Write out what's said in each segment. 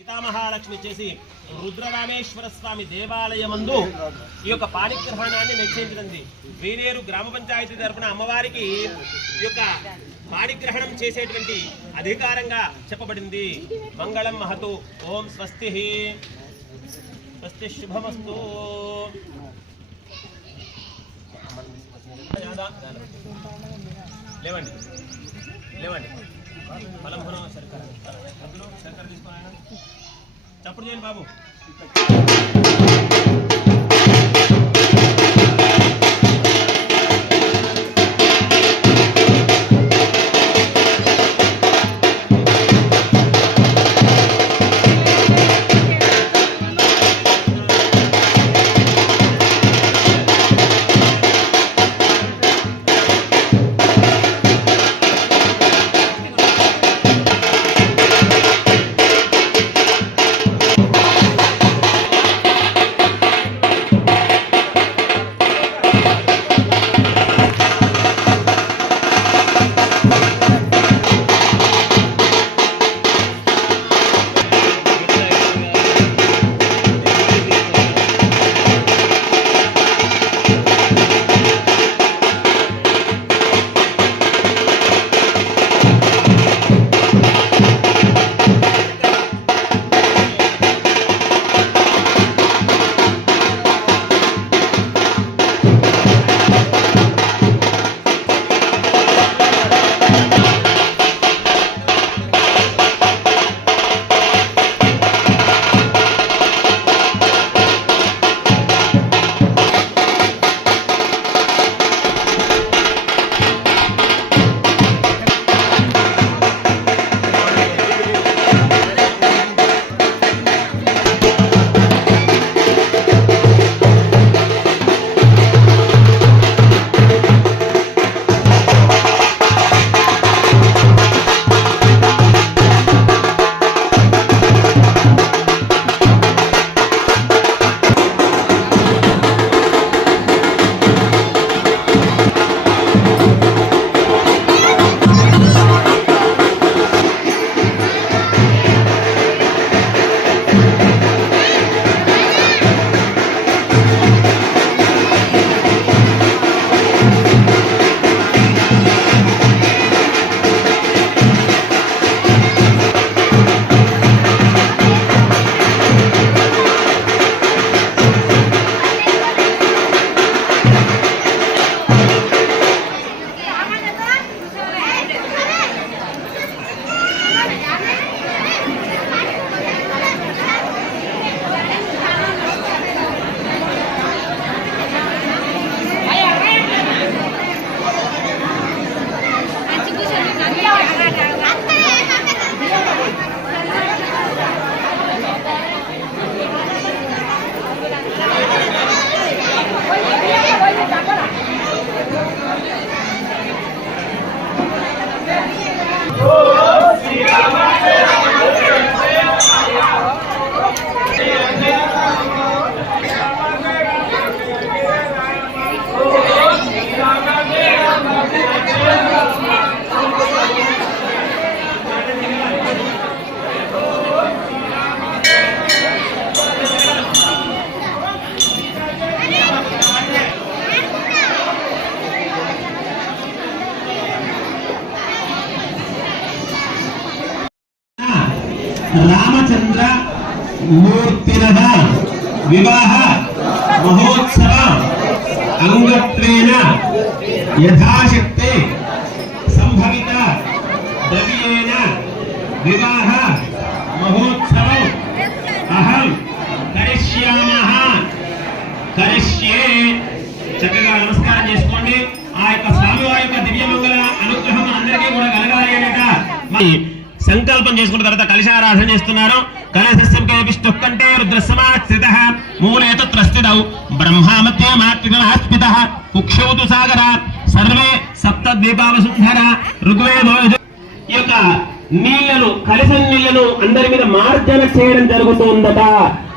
సీతామహాలక్ష్మి చేసి రుద్రరామేశ్వర స్వామి దేవాలయమందు ఈ యొక్క పాణిగ్రహణాన్ని నిశ్చయించింది. వేనేరు గ్రామ పంచాయతీ తరపున అమ్మవారికి ఈ యొక్క పాణిగ్రహణం చేసేటువంటి అధికారంగా చెప్పబడింది. మంగళం మహతు. ఓం స్వస్తి స్వస్తి శుభమస్తు. లేవండి లేవండి. బలంభనం శర్కర శర్కర తీసుకోవాలి. చప్పుడు చేయండి బాబు. రామచంద్ర మూర్తినః వివాహ మహోత్సవ అంగత్వేన యథాశక్తి సంభవిత ద్రవ్యేన వివాహ మహోత్సవం అహం కరిష్యామః కరిష్యే. చక్కగా నమస్కారం చేసుకోండి. ఆ యొక్క స్వామివారి యొక్క దివ్యమంగళ అనుగ్రహం అందరికీ కూడా కలగాలి అనేట సంకల్పం చేసుకున్న తర్వాత కలశారాధన చేస్తున్నారు. కలశస్యం విష్ణు కంటే రుద్రసమాశ్రిత మూలే తత్ర స్థితౌ బ్రహ్మా మధ్య మాతృగణః కుక్షౌతు సాగర సర్వే సప్త ద్వీపావసుంధర ఋగ్వేదో. ఈ యొక్క నీళ్లను కలశం నీళ్లను అందరి మీద మార్జన చేయడం జరుగుతుందట.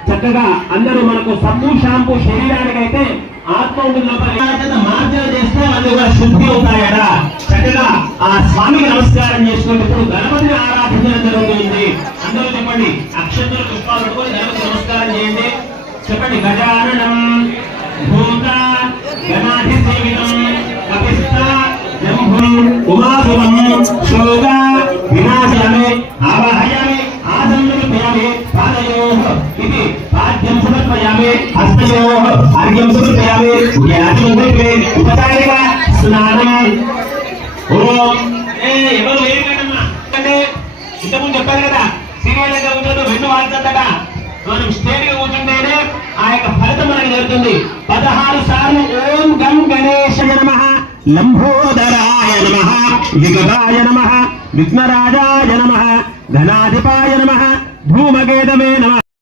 చక్కగా అందరూ మనకు సబ్బు షాంపూ శరీరానికైతే ఆత్మ ఉంటుంది లోపల మార్జన చేస్తే అది కూడా శుద్ధి అవుతాయట. చక్కగా ఆ స్వామికి నమస్కారం చేసుకుంటూ ఇప్పుడు గణపతిని ఆరాధించడం జరుగుతుంది. అందరూ చెప్పండి, అక్షంతలు పుష్పాలు పట్టుకొని గణపతి నమస్కారం చేయండి. చెప్పండి, గజాననం భూత గణాధిసేవితం కపిస్థ జంభుం ఉమాసువం శోక వినాశయామి ఆవాహయామి ఆసన్నమయామి పాదయోః ఇది పాద్యం సమర్పయామి హస్తయోః అర్ఘ్యం సమర్పయామి జ్ఞానమంత్రే ఉపచారిక స్నానం. ఓం ఎవరు వేయగలమ్మా అంటే ఇంతకుముందు చెప్పారు కదా, సీరియల్ గా ఉండదు, వెన్ను వాడుతుందట. మనం స్టేట్ గా కూర్చుంటేనే ఆ యొక్క ఫలితం మనకి జరుగుతుంది. 16 సార్లు ఓం గం గణేశాయ నమః, లంబోదరాయ నమః, విగతాయ నమః, విఘ్నరాజాయ నమః, ఘనాధిపాయ నమః, ధూమకేతవే నమః.